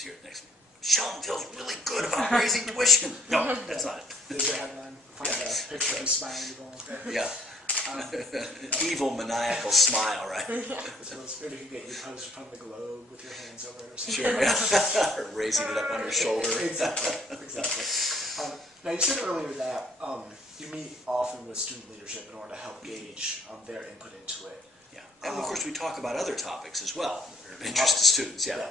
just hear it next to me. Shelton feels really good about raising tuition. No, that's not it. There's a headline. Find a picture of you smiling going there. Yeah. Evil, maniacal smile, right? So maybe you could get you posed from the globe with your hands over it or something. Sure, yeah. Or raising it up on your shoulder. Exactly. Now, you said earlier that you meet often with student leadership in order to help gauge their input into it. Yeah. And of course, we talk about other topics as well that are of interest to students. Yeah.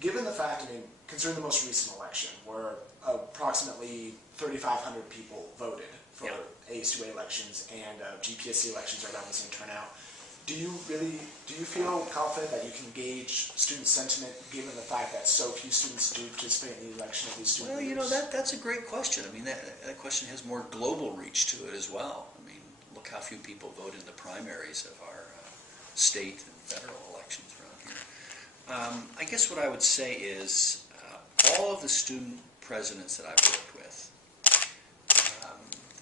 Given the fact, considering the most recent election, where approximately 3,500 people voted for ASUA elections and GPSC elections are around the same turnout, do you feel confident that you can gauge student sentiment given the fact that so few students do participate in the election of these student leaders? That's a great question. That question has more global reach to it as well. Look how few people vote in the primaries of our state and federal elections around here. I guess what I would say is all of the student presidents that I've worked with,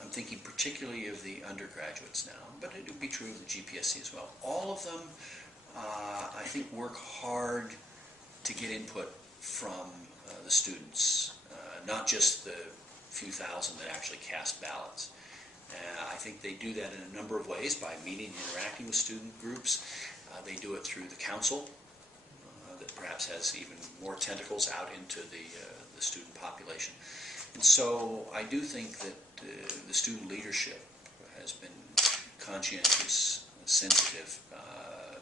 I'm thinking particularly of the undergraduates now, but it would be true of the GPSC as well. All of them, I think, work hard to get input from the students, not just the few thousand that actually cast ballots. I think they do that in a number of ways, by meeting and interacting with student groups. They do it through the council, that perhaps has even more tentacles out into the student population. And so I do think that the student leadership has been conscientious, sensitive,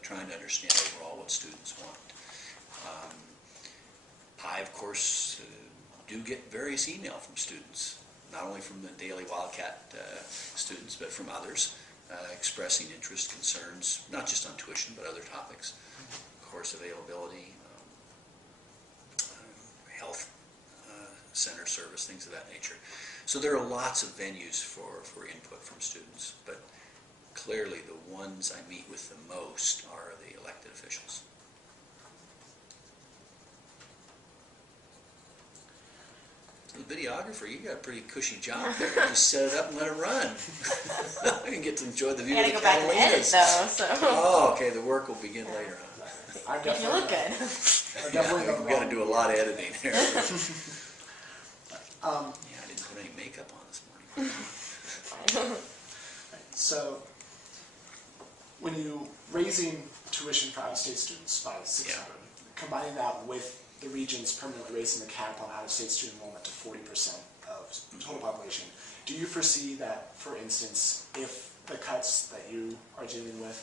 trying to understand overall what students want. I, of course, do get various email from students, not only from the Daily Wildcat students, but from others, expressing interest, concerns, not just on tuition, but other topics. Course availability, health center service, things of that nature. So there are lots of venues for input from students, but clearly the ones I meet with the most are the elected officials. The videographer, you got a pretty cushy job there. You just set it up and let it run. You can get to enjoy the view of the Catalinas. Go back and edit though, so. Oh, okay, the work will begin later on. If you look good. Yeah, we've got to do a lot of editing here. Yeah, I didn't put any makeup on this morning. So, when you raising tuition for out-of-state students by 600, combining that with the regions permanently raising the cap on out-of-state student enrollment to 40% of total population, do you foresee that, for instance, if the cuts that you are dealing with,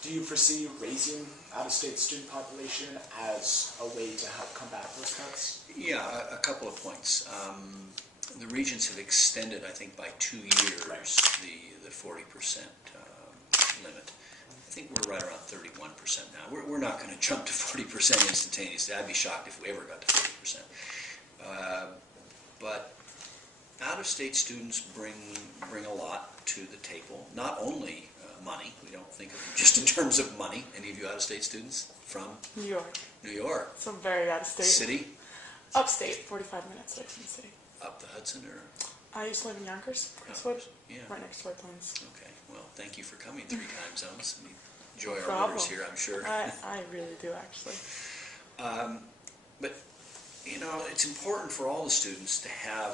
do you foresee raising out-of-state student population as a way to help combat those cuts? Yeah, a couple of points. The regions have extended, I think, by 2 years the 40% limit. I think we're right around 31% now. We're not going to jump to 40% instantaneously. I'd be shocked if we ever got to 40%. But out-of-state students bring a lot to the table. Not only money. We don't think of them just in terms of money. Any of you out-of-state students from? New York. New York. So very out-of-state. City? Upstate, 45 minutes away from the city. Up the Hudson, or? I used to live in Yonkers, Crestwood, Yeah. right next to White Plains. Okay. Well, thank you for coming 3 time zones. We enjoy our Problem. waters here, I'm sure. I really do, actually. But, it's important for all the students to have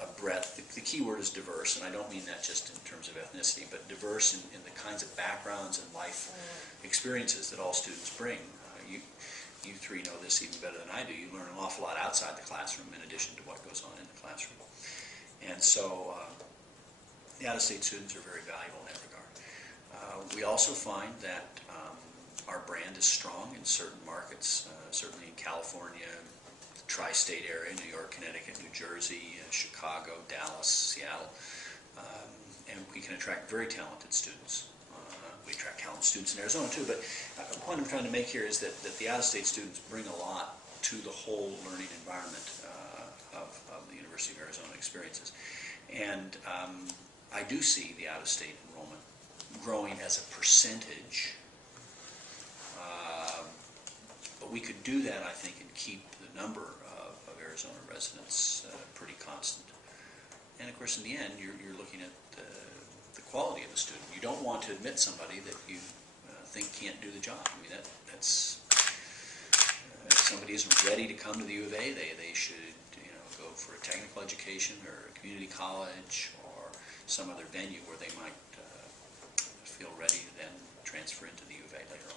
a breadth. The key word is diverse, and I don't mean that just in terms of ethnicity, but diverse in the kinds of backgrounds and life experiences that all students bring. You three know this even better than I do. You learn an awful lot outside the classroom in addition to what goes on in the classroom. And so the out-of-state students are very valuable in that regard. We also find that our brand is strong in certain markets, certainly in California, the tri-state area, New York, Connecticut, New Jersey, Chicago, Dallas, Seattle, and we can attract very talented students. We attract talented students in Arizona too, but the point I'm trying to make here is that the out-of-state students bring a lot to the whole learning environment of the University of Arizona experiences. And I do see the out-of-state enrollment growing as a percentage, but we could do that, I think, and keep the number of Arizona residents pretty constant. And of course, in the end, you're looking at the quality of the student. You don't want to admit somebody that you think can't do the job. I mean, that's somebody isn't ready to come to the U of A, they should go for a technical education or a community college or some other venue where they might feel ready to then transfer into the U of A later on.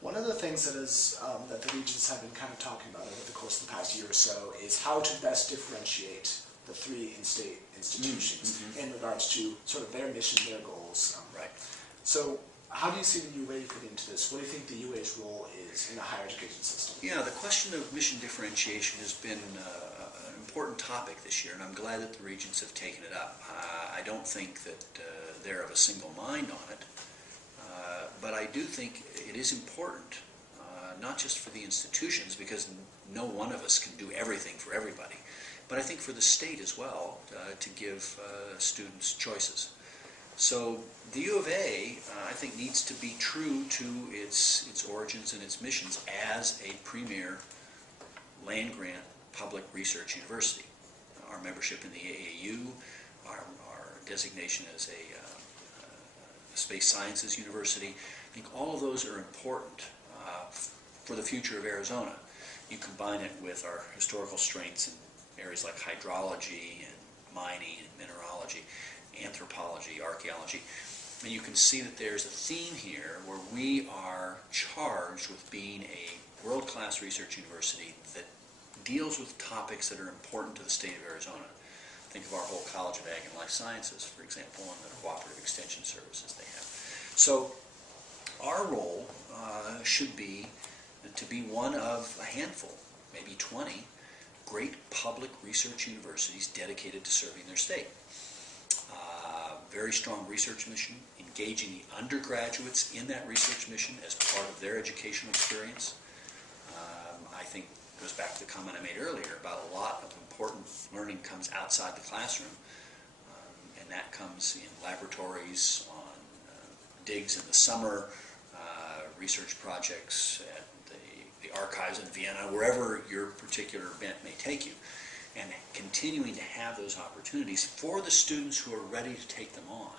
One of the things that the regions have been kind of talking about over the course of the past year or so is how to best differentiate the three in-state institutions in regards to sort of their mission, their goals. Right. So how do you see the UA fit into this? What do you think the UA's role is in the higher education system? Yeah, the question of mission differentiation has been an important topic this year, and I'm glad that the regions have taken it up. I don't think that they're of a single mind on it, but I do think it is important, not just for the institutions, because no one of us can do everything for everybody, but I think for the state as well, to give students choices. So the U of A, I think, needs to be true to its origins and its missions as a premier land-grant public research university. Our membership in the AAU, our designation as a space sciences university, I think all of those are important for the future of Arizona. You combine it with our historical strengths in areas like hydrology and mining and mineralogy, anthropology, archaeology, and you can see that there's a theme here where we are charged with being a world-class research university that deals with topics that are important to the state of Arizona. Think of our whole College of Ag and Life Sciences, for example, and the cooperative extension services they have. So our role should be to be one of a handful, maybe 20, great public research universities dedicated to serving their state. Very strong research mission, engaging the undergraduates in that research mission as part of their educational experience. I think it goes back to the comment I made earlier about a lot of important learning comes outside the classroom, and that comes in laboratories, on digs in the summer, research projects at the archives in Vienna, wherever your particular event may take you. And continuing to have those opportunities for the students who are ready to take them on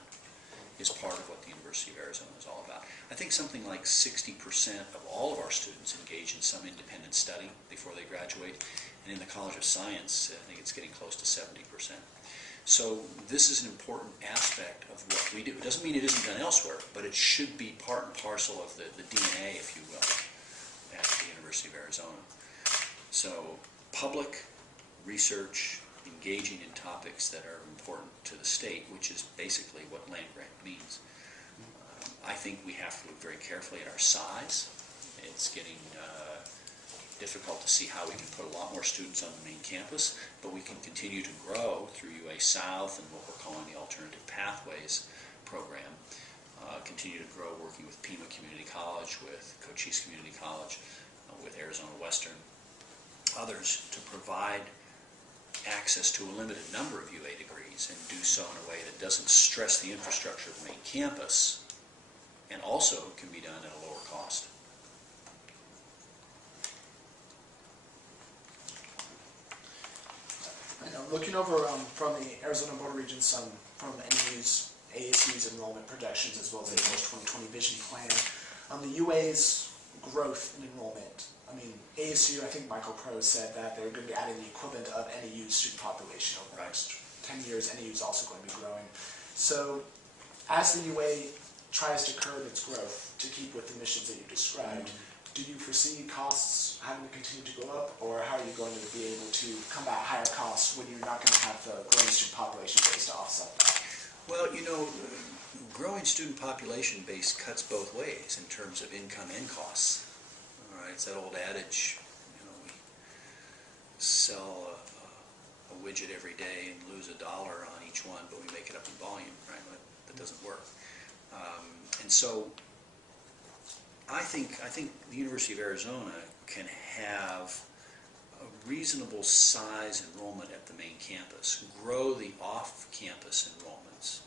is part of what the University of Arizona is all about. I think something like 60% of all of our students engage in some independent study before they graduate, and in the College of Science, I think it's getting close to 70%. So this is an important aspect of what we do. It doesn't mean it isn't done elsewhere, but it should be part and parcel of the DNA, if you will, at the University of Arizona. So public research, engaging in topics that are important to the state, which is basically what land-grant means. I think we have to look very carefully at our size. It's getting difficult to see how we can put a lot more students on the main campus, but we can continue to grow through UA South and what we're calling the Alternative Pathways program. Continue to grow working with Pima Community College, with Cochise Community College, with Arizona Western, others, to provide access to a limited number of UA degrees and do so in a way that doesn't stress the infrastructure of the main campus, and also can be done at a lower cost. I know, looking over from the Arizona Board of Regents, from NU's ASU's enrollment projections as well as the post-2020 vision plan, the UA's growth in enrollment. I mean, ASU, I think Michael Crow said that they're going to be adding the equivalent of NAU's student population over the next 10 years. NAU is also going to be growing. So as the UA tries to curb its growth to keep with the missions that you described, do you foresee costs having to continue to go up, or how are you going to be able to combat higher costs when you're not going to have the growing student population base to offset that? Well, you know, growing student population base cuts both ways in terms of income and costs. All right, it's that old adage, you know, we sell a widget every day and lose $1 on each one, but we make it up in volume, right? That doesn't work. And so I think the University of Arizona can have a reasonable size enrollment at the main campus, grow the off-campus enrollments,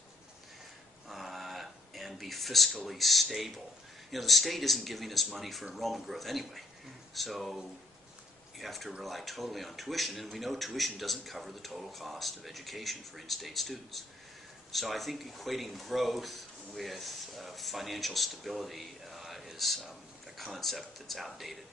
and be fiscally stable. You know, the state isn't giving us money for enrollment growth anyway, so you have to rely totally on tuition, and we know tuition doesn't cover the total cost of education for in-state students. So I think equating growth financial stability is a concept that's outdated.